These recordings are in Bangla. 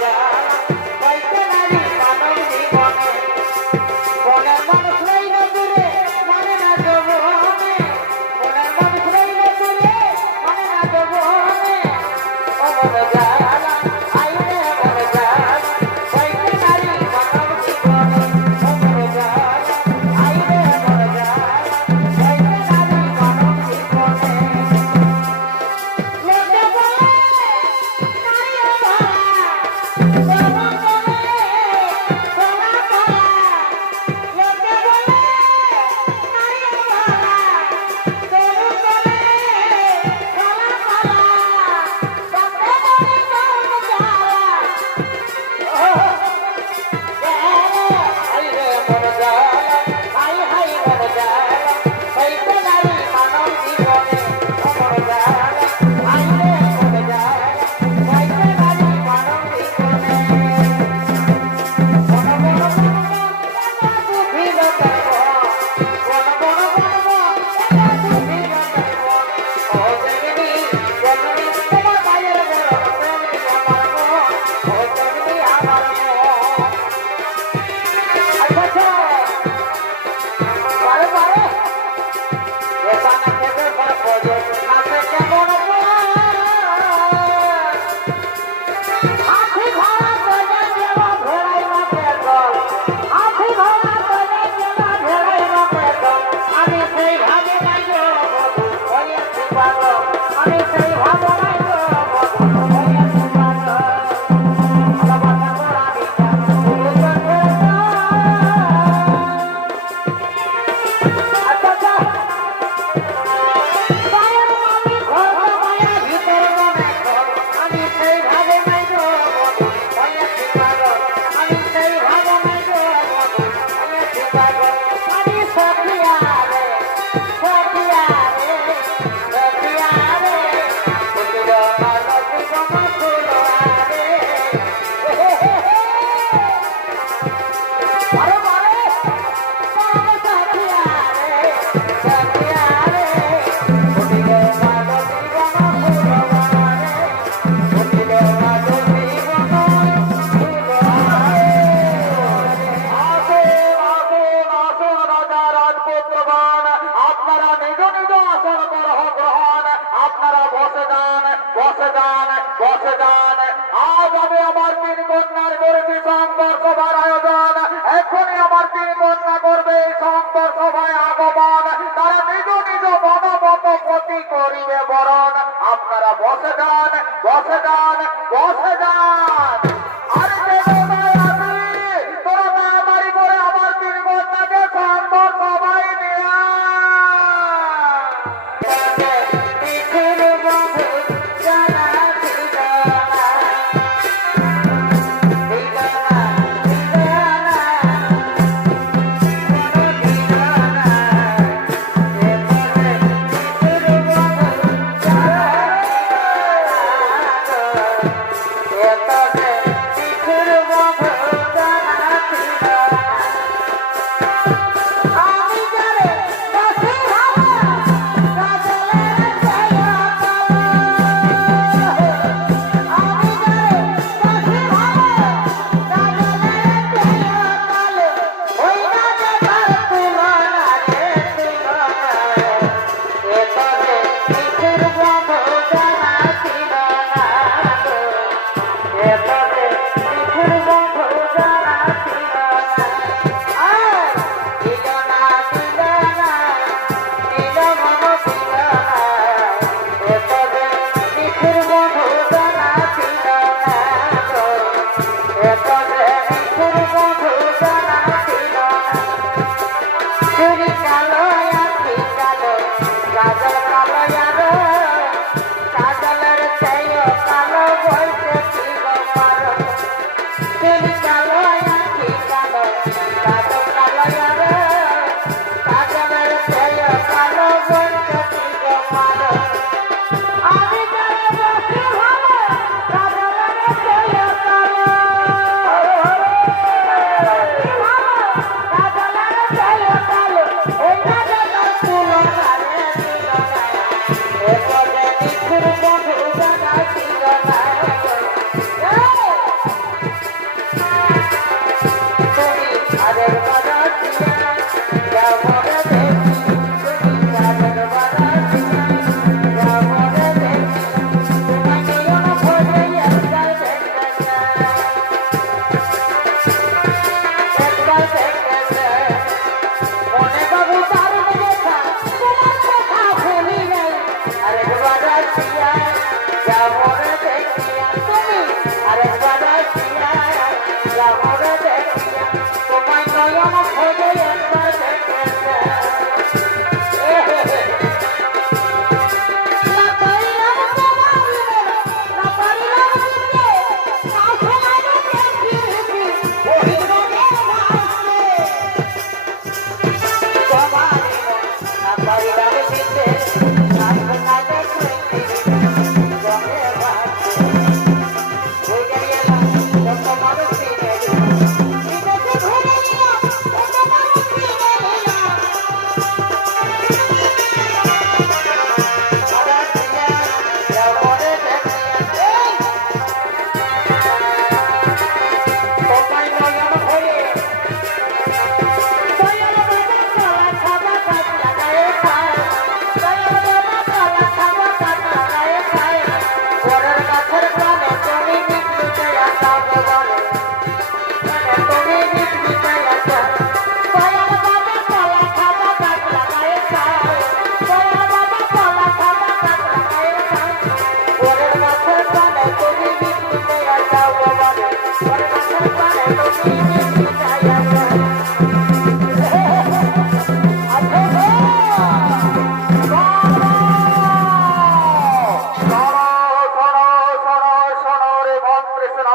Yeah. সেদান আজ আমি আমার তিন কন্যার করবে এই সংবর তারা নিজ নিজ মনোমত প্রতি করিবে বরণ। আপনারা বসে যান বসে যান বসে যান।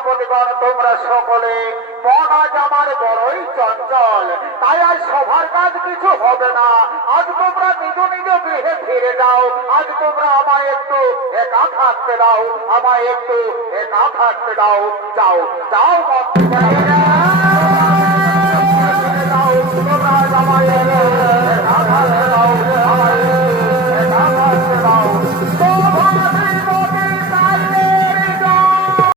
বোনগণ তোমরা সকলে মন আজ আমার বড়ই চঞ্চল। তাই আজ সভার কাজ কিছু হবে না। আজ তোমরা নিজ নিজ গৃহে ফিরে যাও। আজ তোমরা আমায় একটু একা থাকতে দাও। আমায় একটু একা থাকতে দাও। যাও যাও মন্ত্রী। তোমরা আমায়